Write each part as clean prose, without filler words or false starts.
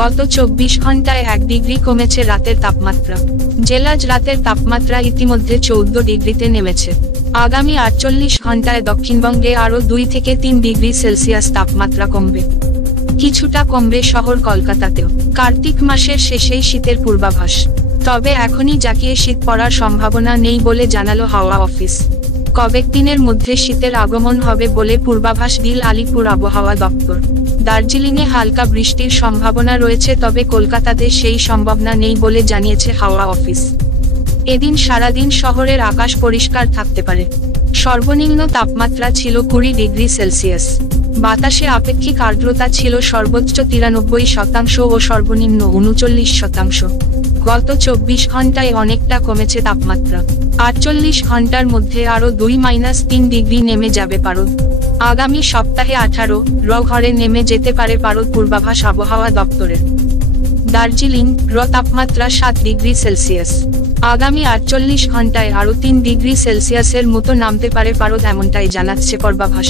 গত 24 ঘন্টায় 1 ডিগ্রি কমেছে রাতের তাপমাত্রা। জেলাজ রাতের তাপমাত্রা ইতিমধ্যে 14 ডিগ্রিতে নেমেছে। আগামী 48 ঘন্টায় দক্ষিণবঙ্গে আরও 2 থেকে 3 ডিগ্রি সেলসিয়াস তাপমাত্রা কমবে। কিছুটা কমবে শহর কলকাতাতেও। কার্তিক মাসের শেষেই শীতের পূর্বাভাস, তবে এখনই জাঁকিয়ে শীত পড়ার সম্ভাবনা নেই বলে জানালো হাওয়া অফিস। কয়েকদিনের মধ্যে শীতের আগমন হবে বলে পূর্বাভাস দিল আলিপুর আবহাওয়া দপ্তর। দার্জিলিংয়ে হালকা বৃষ্টির সম্ভাবনা রয়েছে, তবে কলকাতাতে সেই সম্ভাবনা নেই বলে জানিয়েছে হাওয়া অফিস। এদিন সারাদিন শহরের আকাশ পরিষ্কার থাকতে পারে। সর্বনিম্ন তাপমাত্রা ছিল 20 ডিগ্রি সেলসিয়াস। বাতাসে আপেক্ষিক আর্দ্রতা ছিল সর্বোচ্চ 93% ও সর্বনিম্ন 39%। গত 24 ঘন্টায় অনেকটা কমেছে তাপমাত্রা। 48 ঘন্টার মধ্যে আরও 2-3 ডিগ্রি নেমে যাবে পারদ। আগামী সপ্তাহে 18 ঘরে নেমে যেতে পারে পারদ পূর্বাভাস আবহাওয়া দপ্তরের। দার্জিলিং তাপমাত্রা 7 ডিগ্রি সেলসিয়াস। আগামী 48 ঘন্টায় আরও 3 ডিগ্রি সেলসিয়াসের মতো নামতে পারে পারদ, এমনটাই জানাচ্ছে পূর্বাভাস।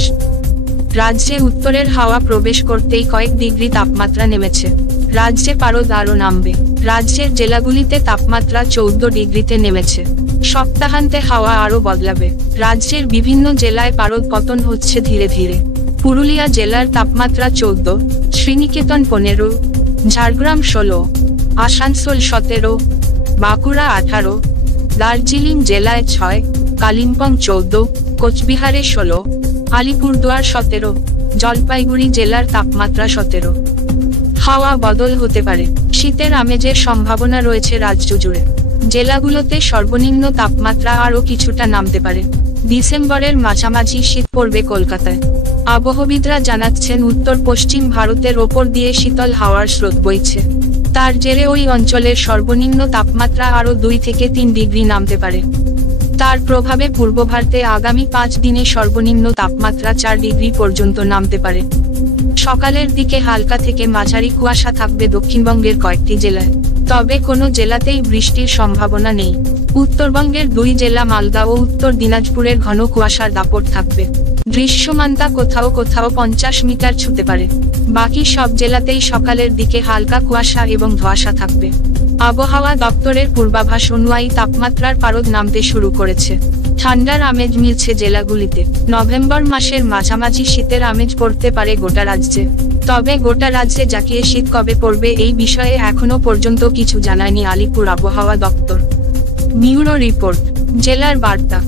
রাজ্যে উত্তরের হাওয়া প্রবেশ করতেই কয়েক ডিগ্রি তাপমাত্রা নেমেছে। রাজ্যে পারদ আরও নামবে। রাজ্যের জেলাগুলিতে তাপমাত্রা 14 ডিগ্রিতে নেমেছে। সপ্তাহান্তে হাওয়া আরও বদলাবে। রাজ্যের বিভিন্ন জেলায় পারদ পতন হচ্ছে ধীরে ধীরে। পুরুলিয়া জেলার তাপমাত্রা 14, শ্রীনিকেতন 15, ঝাড়গ্রাম 16, আসানসোল 17, বাঁকুড়া 18, দার্জিলিং জেলায় 6, কালিম্পং 14, কোচবিহারে 16, আলিপুরদুয়ার 17, জলপাইগুড়ি জেলার তাপমাত্রা 17। হাওয়া বদল হতে পারে। শীতের আমেজের সম্ভাবনা রয়েছে রাজ্য জুড়ে। জেলাগুলোতে সর্বনিম্ন তাপমাত্রা আরও কিছুটা নামতে পারে। ডিসেম্বরের মাঝামাঝি শীত পড়বে কলকাতায়। আবহবিদরা জানাচ্ছেন উত্তর পশ্চিম ভারতের ওপর দিয়ে শীতল হাওয়ার স্রোত বইছে। তার জেরে ওই অঞ্চলের সর্বনিম্ন তাপমাত্রা আরও 2 থেকে 3 ডিগ্রি নামতে পারে। তার প্রভাবে পূর্ব ভারতে আগামী 5 দিনে সর্বনিম্ন তাপমাত্রা 4 ডিগ্রি পর্যন্ত নামতে পারে। সকালের দিকে হালকা থেকে মাঝারি কুয়াশা থাকবে দক্ষিণবঙ্গের কয়েকটি জেলায়, তবে কোনো জেলাতেই বৃষ্টির সম্ভাবনা নেই। উত্তরবঙ্গের 2 জেলা মালদা ও উত্তর দিনাজপুরের ঘন কুয়াশার দাপট থাকবে। দৃশ্যমানতা কোথাও কোথাও 50 মিটার ছুঁতে পারে। বাকি সব জেলাতেই সকালের দিকে হালকা কুয়াশা এবং ধোঁয়াশা থাকবে। আবহাওয়া দপ্তরের পূর্বাভাস অনুযায়ী তাপমাত্রার পারদ নামতে শুরু করেছে। ঠান্ডার আমেজ মিলছে জেলাগুলিতে। নভেম্বর মাসের মাঝামাঝি শীতের আমেজ পড়তে পারে গোটা রাজ্যে। তবে গোটা রাজ্যে জাঁকিয়ে শীত কবে পড়বে এই বিষয়ে এখনো পর্যন্ত কিছু জানায়নি আলিপুর আবহাওয়া দপ্তর। ব্যুরো রিপোর্ট, জেলার বার্তা।